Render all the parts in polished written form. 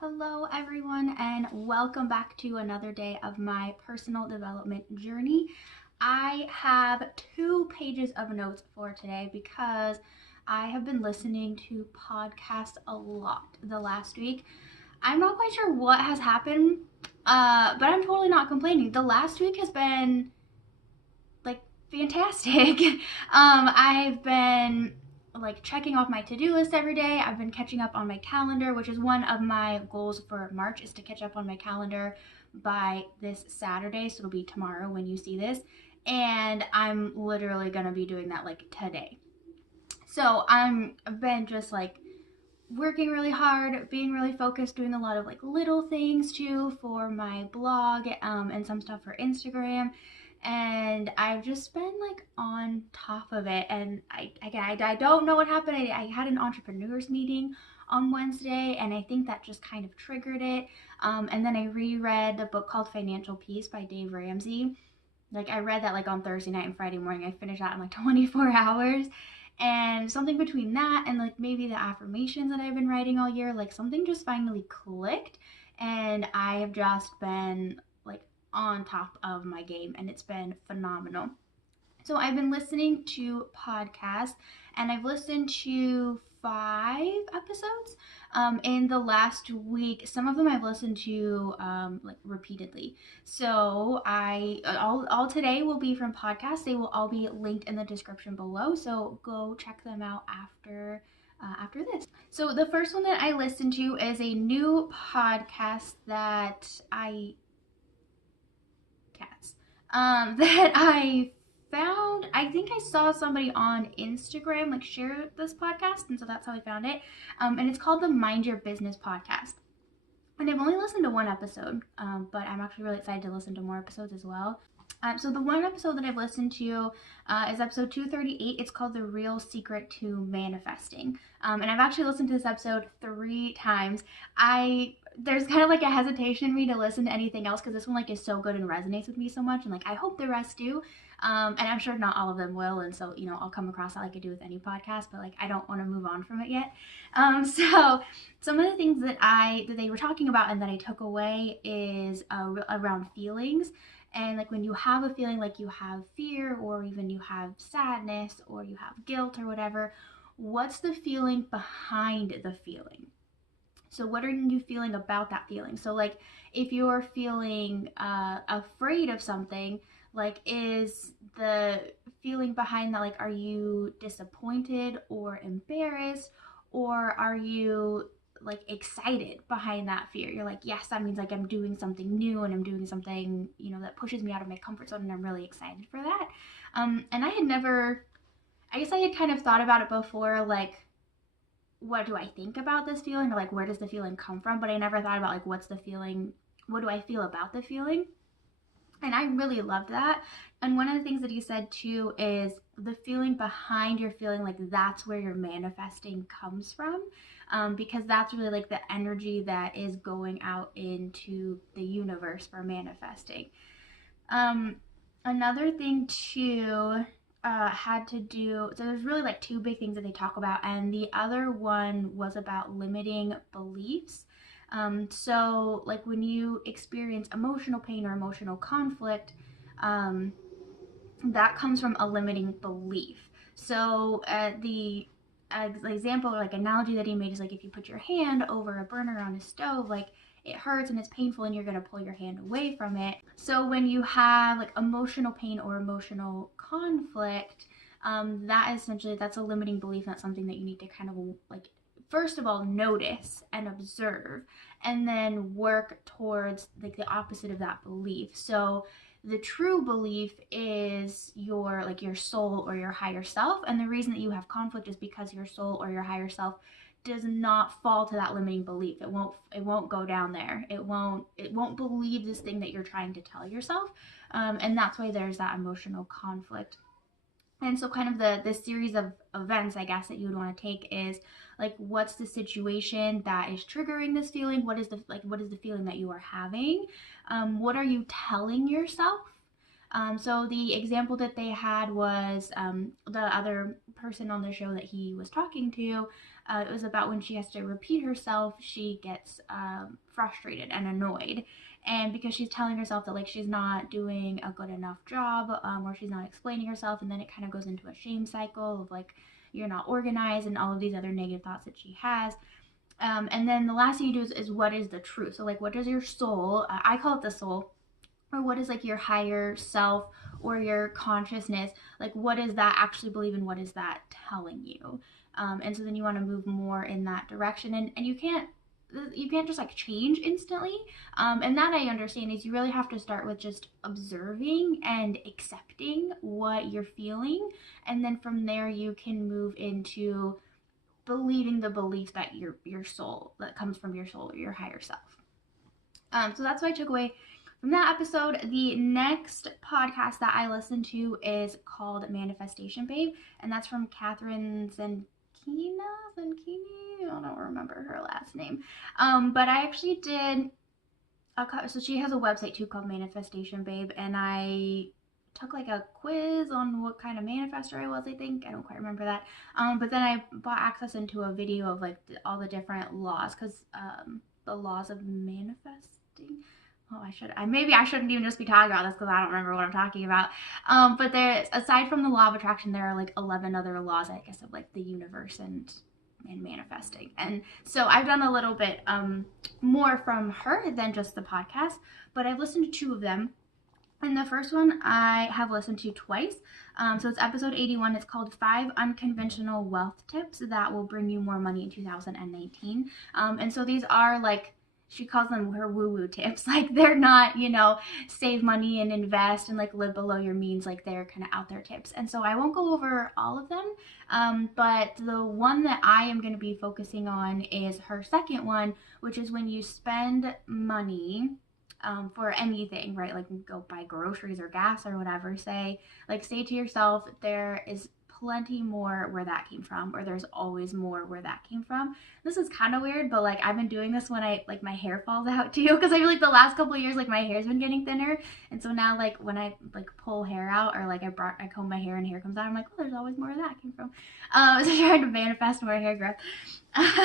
Hello everyone and welcome back to another day of my personal development journey. I have 2 pages of notes for today because I have been listening to podcasts a lot the last week. I'm not quite sure what has happened, but I'm totally not complaining. The last week has been like fantastic. I've been like checking off my to-do list every day. I've been catching up on my calendar, which is one of my goals for March, is to catch up on my calendar by this Saturday. So it'll be tomorrow when you see this. And I'm literally gonna be doing that like today. So I've been just like working really hard, being really focused, doing a lot of like little things too for my blog, and some stuff for Instagram. And I've just been like on top of it. And I don't know what happened. I had an entrepreneurs meeting on Wednesday, and I think that just kind of triggered it. And then I reread the book called Financial Peace by Dave Ramsey. Like I read that like on Thursday night and Friday morning. I finished that in like 24 hours. And something between that and like maybe the affirmations that I've been writing all year, like something just finally clicked. And I have just been like on top of my game, and it's been phenomenal. So I've been listening to podcasts, and I've listened to 5 episodes in the last week. Some of them I've listened to like repeatedly. So all today will be from podcasts. They will all be linked in the description below. So go check them out after this. So the first one that I listened to is a new podcast that that I found. I think I saw somebody on Instagram like share this podcast, and so that's how I found it. And it's called the Mind Your Business podcast. And I've only listened to one episode, but I'm actually really excited to listen to more episodes as well. So the one episode that I've listened to is episode 238. It's called The Real Secret to Manifesting. And I've actually listened to this episode 3 times. There's kind of like a hesitation in me to listen to anything else because this one like is so good and resonates with me so much, and like I hope the rest do. And I'm sure not all of them will, and so I'll come across that like I do with any podcast, but like I don't want to move on from it yet. So some of the things that they were talking about and that I took away is around feelings. And like when you have a feeling like you have fear, or even you have sadness, or you have guilt or whatever, what's the feeling behind the feeling? So what are you feeling about that feeling? So like if you're feeling afraid of something, like is the feeling behind that, like are you disappointed or embarrassed, or are you like excited behind that fear? You're like, yes, that means like I'm doing something new, and I'm doing something that pushes me out of my comfort zone, and I'm really excited for that. And I guess I had kind of thought about it before, like what do I think about this feeling, or like where does the feeling come from, but I never thought about like what's the feeling, what do I feel about the feeling. And I really loved that. And one of the things that he said too is the feeling behind your feeling, like that's where your manifesting comes from, because that's really like the energy that is going out into the universe for manifesting. Another thing too had to do, so there's really like 2 big things that they talk about, and the other one was about limiting beliefs. So like when you experience emotional pain or emotional conflict, that comes from a limiting belief. So the example or like analogy that he made is like if you put your hand over a burner on a stove, like it hurts and it's painful, and you're going to pull your hand away from it. So when you have like emotional pain or emotional conflict, that essentially, that's a limiting belief. That's something that you need to kind of like first of all notice and observe, and then work towards like the opposite of that belief. So the true belief is your soul or your higher self, and the reason that you have conflict is because your soul or your higher self does not fall to that limiting belief. It won't go down there. It won't believe this thing that you're trying to tell yourself, and that's why there's that emotional conflict. And so kind of the series of events, I guess, that you would want to take is like, what's the situation that is triggering this feeling? What is the feeling that you are having? What are you telling yourself? So the example that they had was the other person on the show that he was talking to. It was about when she has to repeat herself, she gets frustrated and annoyed. And because she's telling herself that like she's not doing a good enough job, or she's not explaining herself, and then it kind of goes into a shame cycle of like you're not organized and all of these other negative thoughts that she has. And then the last thing you do is what is the truth? So like what does your soul, I call it the soul, or what is like your higher self or your consciousness, like what does that actually believe and what is that telling you? And so then you want to move more in that direction, and you can't just like change instantly. And that I understand is you really have to start with just observing and accepting what you're feeling, and then from there you can move into believing the belief that your soul, that comes from your soul or your higher self. So that's what I took away from that episode. The next podcast that I listened to is called Manifestation Babe, and that's from Katelyn Zenkina. I don't remember her last name. But I actually did so she has a website too called Manifestation Babe, and I took like a quiz on what kind of manifestor I was, I think. I don't quite remember that. But then I bought access into a video of like all the different laws, because the laws of manifesting. Oh, maybe I shouldn't even just be talking about this because I don't remember what I'm talking about. But there's, aside from the law of attraction, there are like 11 other laws, I guess, of like the universe and manifesting. And so I've done a little bit more from her than just the podcast, but I've listened to 2 of them. And the first one I have listened to twice. So it's episode 81. It's called 5 Unconventional Wealth Tips That Will Bring You More Money in 2019. And so these are like, she calls them her woo-woo tips. Like they're not, save money and invest and like live below your means. Like they're kind of out there tips. And so I won't go over all of them. But the one that I am going to be focusing on is her second one, which is when you spend money for anything, right? Like go buy groceries or gas or whatever. Say to yourself, there is plenty more where that came from, or there's always more where that came from. This is kind of weird, but like I've been doing this when I like my hair falls out too, because I feel like the last couple of years like my hair's been getting thinner, and so now like when I like pull hair out or like I comb my hair and hair comes out, I'm like, oh, there's always more where that came from. So trying to manifest more hair growth.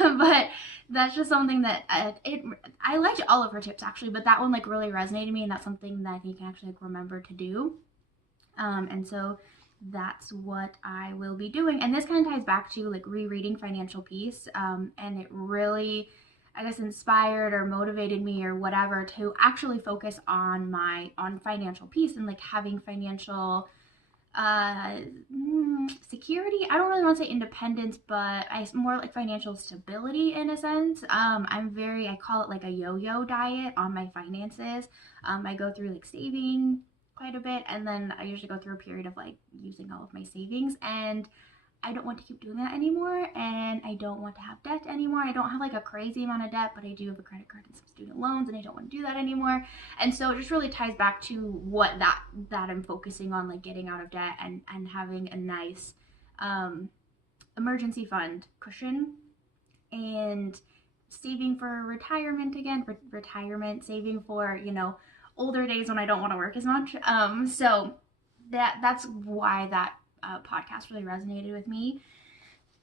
But that's just something that I liked all of her tips actually, but that one like really resonated with me, and that's something that I think I can actually like, remember to do. And so that's what I will be doing. And this kind of ties back to like rereading Financial Peace, and it really, I guess, inspired or motivated me or whatever to actually focus on financial peace and like having financial security. I don't really want to say independence, but more like financial stability in a sense. I call it like a yo-yo diet on my finances. I go through like saving quite a bit, and then I usually go through a period of like using all of my savings, and I don't want to keep doing that anymore, and I don't want to have debt anymore. I don't have like a crazy amount of debt, but I do have a credit card and some student loans, and I don't want to do that anymore. And so it just really ties back to what that I'm focusing on, like getting out of debt and having a nice emergency fund cushion, and saving for retirement again, saving for, older days when I don't want to work as much. So that's why that podcast really resonated with me.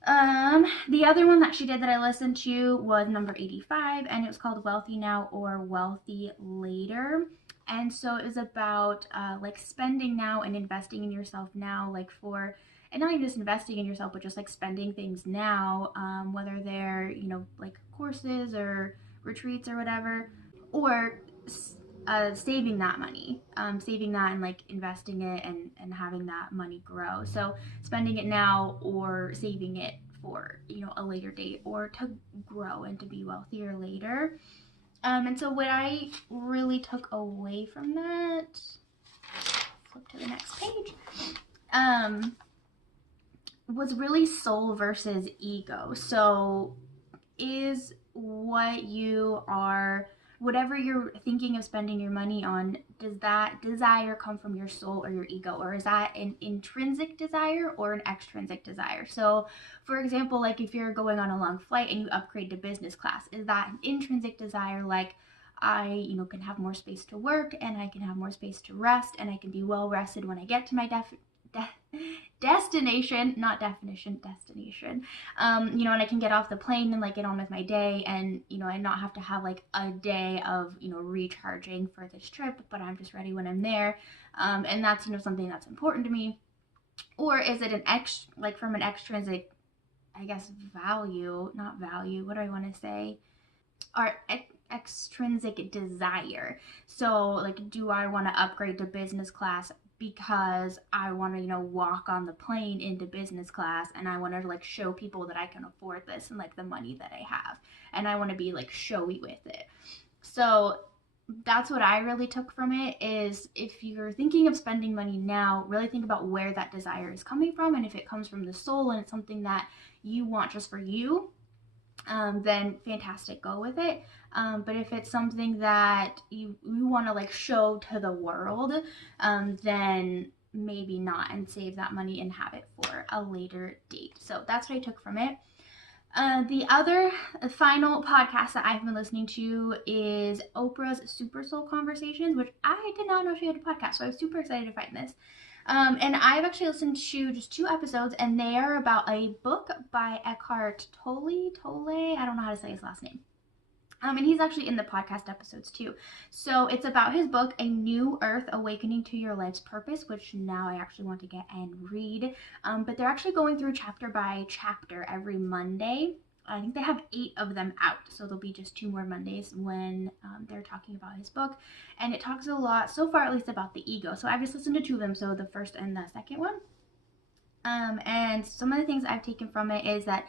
The other one that she did that I listened to was number 85, and it was called Wealthy Now or Wealthy Later. And so it was about like spending now and investing in yourself now, and not even just investing in yourself, but just like spending things now, whether they're, like courses or retreats or whatever, or saving that money, saving that and like investing it and having that money grow. So spending it now or saving it for, a later date, or to grow and to be wealthier later. And so what I really took away from that, flip to the next page, was really soul versus ego. So is whatever you're thinking of spending your money on, does that desire come from your soul or your ego, or is that an intrinsic desire or an extrinsic desire? So for example, like if you're going on a long flight and you upgrade to business class, is that an intrinsic desire, like I, can have more space to work, and I can have more space to rest, and I can be well rested when I get to my destination, not definition, destination. And I can get off the plane and like get on with my day, and I not have to have like a day of recharging for this trip, but I'm just ready when I'm there. And that's something that's important to me. Or is it from an extrinsic, I guess, value, not value, what do I want to say? Our extrinsic desire. So like, do I want to upgrade to business class because I want to walk on the plane into business class, and I want to like show people that I can afford this and like the money that I have, and I want to be like showy with it. So that's what I really took from it, is if you're thinking of spending money now, really think about where that desire is coming from, and if it comes from the soul and it's something that you want just for you, then fantastic, go with it. But if it's something that you want to like show to the world, then maybe not, and save that money and have it for a later date. So that's what I took from it. The other final podcast that I've been listening to is Oprah's SuperSoul Conversations, which I did not know she had a podcast, so I was super excited to find this. And I've actually listened to just 2 episodes, and they are about a book by Eckhart Tolle. I don't know how to say his last name. And he's actually in the podcast episodes too. So it's about his book, A New Earth, Awakening to Your Life's Purpose, which now I actually want to get and read. But they're actually going through chapter by chapter every Monday. I think they have 8 of them out, so there'll be just 2 more Mondays when they're talking about his book. And it talks a lot, so far at least, about the ego. So I've just listened to 2 of them, so the first and the second one. And some of the things I've taken from it is that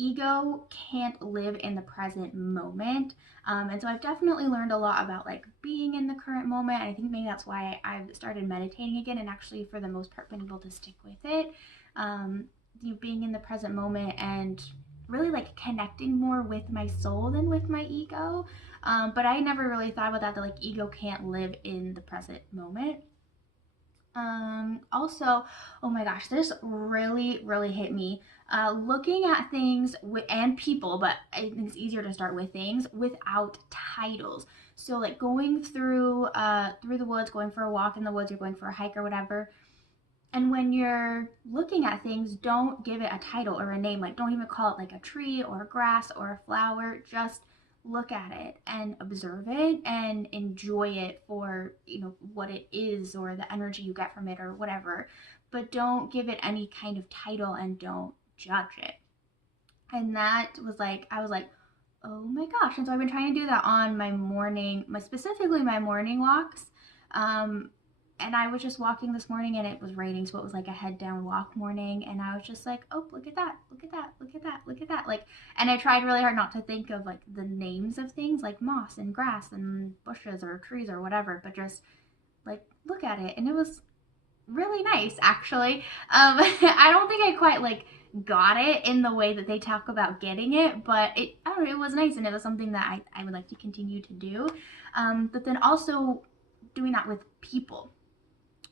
ego can't live in the present moment. And so I've definitely learned a lot about like being in the current moment. I think maybe that's why I've started meditating again, and actually for the most part been able to stick with it. Being in the present moment and really like connecting more with my soul than with my ego. But I never really thought about that like ego can't live in the present moment. Also, oh my gosh, this really, really hit me. Looking at things and people, but I think it's easier to start with things without titles. So like going through the woods, going for a walk in the woods, or going for a hike or whatever. And when you're looking at things, don't give it a title or a name. Like, don't even call it like a tree or a grass or a flower. Just look at it and observe it and enjoy it for what it is, or the energy you get from it, or whatever. But don't give it any kind of title, and don't judge it. And that was like, I was like, oh my gosh. And so I've been trying to do that on specifically my morning walks. And I was just walking this morning, and it was raining, so it was like a head down walk morning, and I was just like, oh, look at that, look at that, look at that, look at that. Like, and I tried really hard not to think of like the names of things like moss and grass and bushes or trees or whatever, but just like look at it. And it was really nice, actually. I don't think I quite like got it in the way that they talk about getting it, but I don't know, it was nice, and it was something that I would like to continue to do. But then also doing that with people,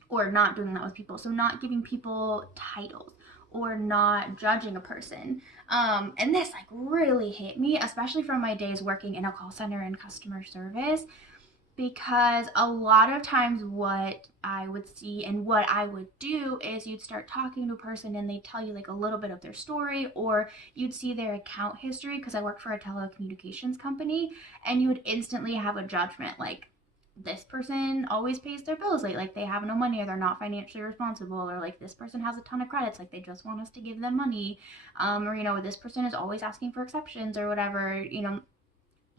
or not doing that with people. So not giving people titles, or not judging a person. And this like really hit me, especially from my days working in a call center and customer service, because a lot of times what I would see and what I would do is you'd start talking to a person, and they tell you like a little bit of their story, or you'd see their account history, because I work for a telecommunications company, and you would instantly have a judgment like, this person always pays their bills late, like they have no money, or they're not financially responsible, or like this person has a ton of credits, like they just want us to give them money, or this person is always asking for exceptions, or whatever.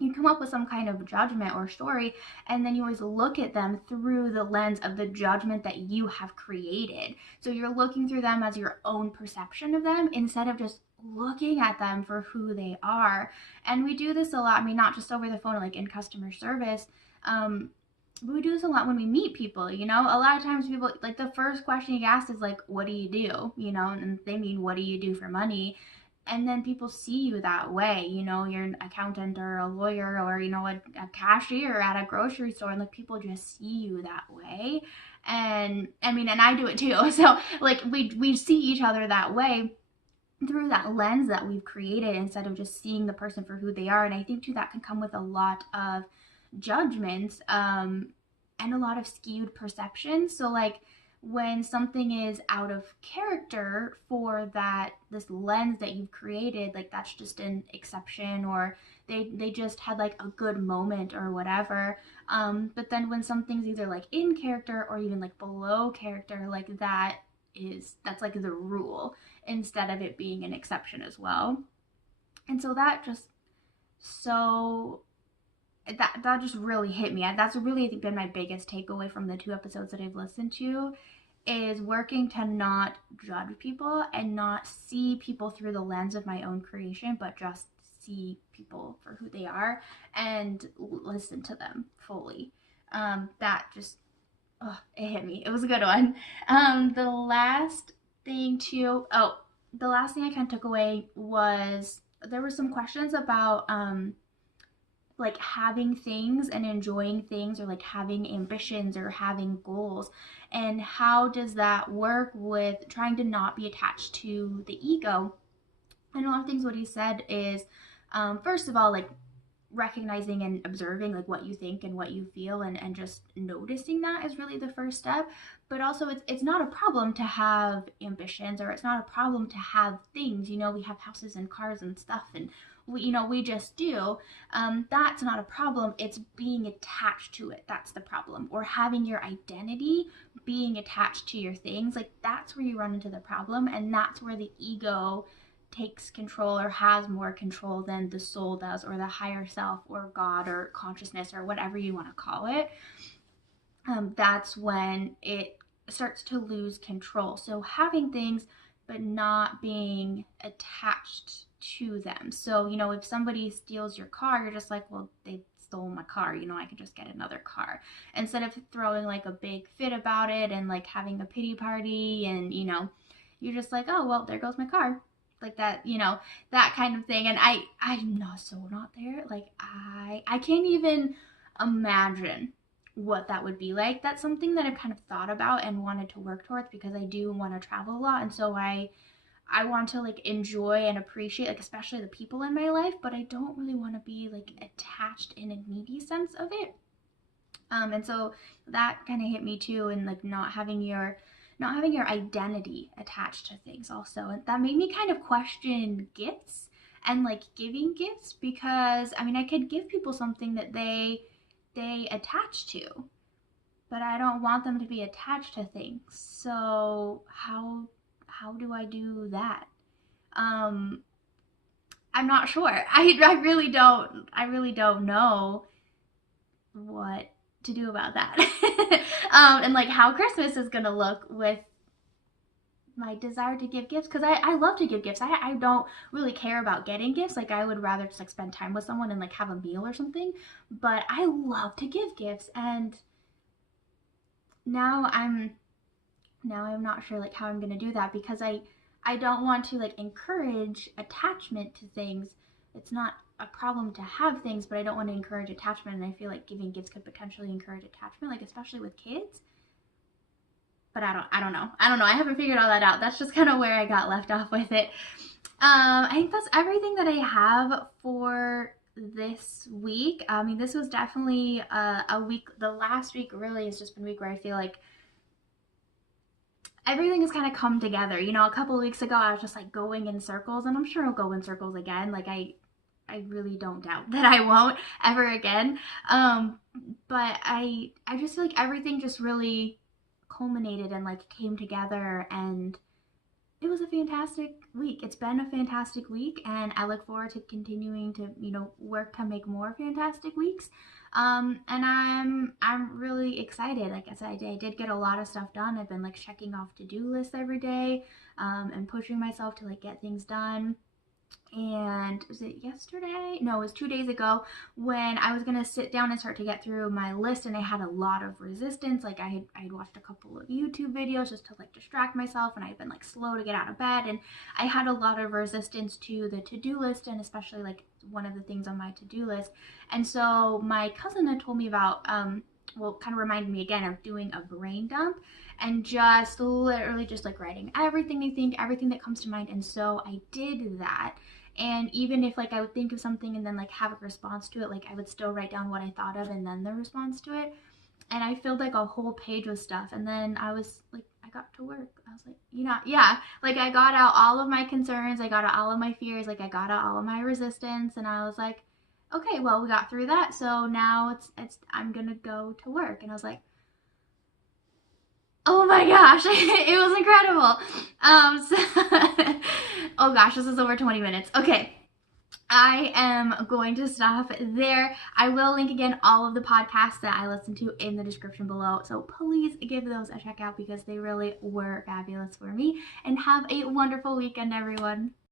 You come up with some kind of judgment or story, and then you always look at them through the lens of the judgment that you have created. So you're looking through them as your own perception of them, instead of just looking at them for who they are. And we do this a lot. I mean, not just over the phone, like in customer service. But we do this a lot when we meet people, A lot of times people, like, the first question you ask is like, what do you do? And they mean, what do you do for money? And then people see you that way, you're an accountant or a lawyer, or, a cashier at a grocery store, and like people just see you that way. And I mean, and I do it too. So like we see each other that way, through that lens that we've created, instead of just seeing the person for who they are. And I think too, that can come with a lot of judgments, and a lot of skewed perceptions. So like when something is out of character for that this lens that you've created, like that's just an exception, or they just had like a good moment or whatever. But then when something's either like in character or even like below character, like that's like the rule instead of it being an exception as well. And so that just so that just really hit me. That's really, I think, been my biggest takeaway from the 2 episodes that I've listened to, is working to not judge people and not see people through the lens of my own creation, but just see people for who they are and listen to them fully. That just, it hit me. It was a good one. The last thing too, the last thing I kind of took away was there were some questions about like having things and enjoying things, or like having ambitions or having goals, and how does that work with trying to not be attached to the ego. And a lot of things what he said is, first of all, like recognizing and observing like what you think and what you feel, and just noticing that is really the first step. But also it's not a problem to have ambitions, or it's not a problem to have things. We have houses and cars and stuff, and we just do. That's not a problem. It's being attached to it that's the problem, or having your identity being attached to your things. Like that's where you run into the problem, and that's where the ego takes control or has more control than the soul does, or the higher self, or God, or consciousness, or whatever you want to call it. That's when it starts to lose control. So having things but not being attached to them. So, if somebody steals your car, you're just like, well, they stole my car, I could just get another car. Instead of throwing like a big fit about it and like having a pity party, and you're just like, oh, well, there goes my car. Like that, that kind of thing. And I'm not there. Like I can't even imagine what that would be like. That's something that I've kind of thought about and wanted to work towards, because I do want to travel a lot. And so I want to like enjoy and appreciate, like especially the people in my life, but I don't really want to be like attached in a needy sense of it. And so that kind of hit me too, and like not having your identity attached to things also. And that made me kind of question gifts and like giving gifts, because I could give people something that they attach to, but I don't want them to be attached to things. So how do I do that? I'm not sure. I really don't know what to do about that. And like how Christmas is gonna look with my desire to give gifts, because I love to give gifts. I don't really care about getting gifts. Like I would rather just like spend time with someone and like have a meal or something, but I love to give gifts. And now I'm not sure like how I'm gonna do that, because I don't want to like encourage attachment to things. It's not a problem to have things, but I don't want to encourage attachment, and I feel like giving gifts could potentially encourage attachment, like especially with kids. But I don't know. I haven't figured all that out. That's just kind of where I got left off with it. I think that's everything that I have for this week. This was definitely a week. The last week really has just been a week where I feel like everything has kind of come together. A couple of weeks ago I was just like going in circles, and I'm sure I'll go in circles again. Like I really don't doubt that I won't ever again. But I just feel like everything just really culminated and like came together, and it was a fantastic week. It's been a fantastic week, and I look forward to continuing to work to make more fantastic weeks. And I'm really excited. Like I said, I did get a lot of stuff done. I've been like checking off to-do lists every day, and pushing myself to like get things done. And was it yesterday? No, it was 2 days ago, when I was gonna sit down and start to get through my list, and I had a lot of resistance. Like I had watched a couple of YouTube videos just to like distract myself, and I've been like slow to get out of bed, and I had a lot of resistance to the to-do list, and especially like one of the things on my to-do list. And so my cousin had told me about kind of reminded me again of doing a brain dump, and just literally just like writing everything I think, everything that comes to mind. And so I did that, And even if like I would think of something and then like have a response to it, like I would still write down what I thought of and then the response to it. And I filled like a whole page with stuff. And then I was like, I got to work. I was like, yeah, like I got out all of my concerns, I got out all of my fears, like I got out all of my resistance, and I was like, okay, well, we got through that, so now it's I'm gonna go to work. And I was like, oh my gosh, it was incredible. So oh gosh, this is over 20 minutes. Okay. I am going to stop there. I will link again all of the podcasts that I listen to in the description below. So please give those a check out because they really were fabulous for me. And have a wonderful weekend, everyone.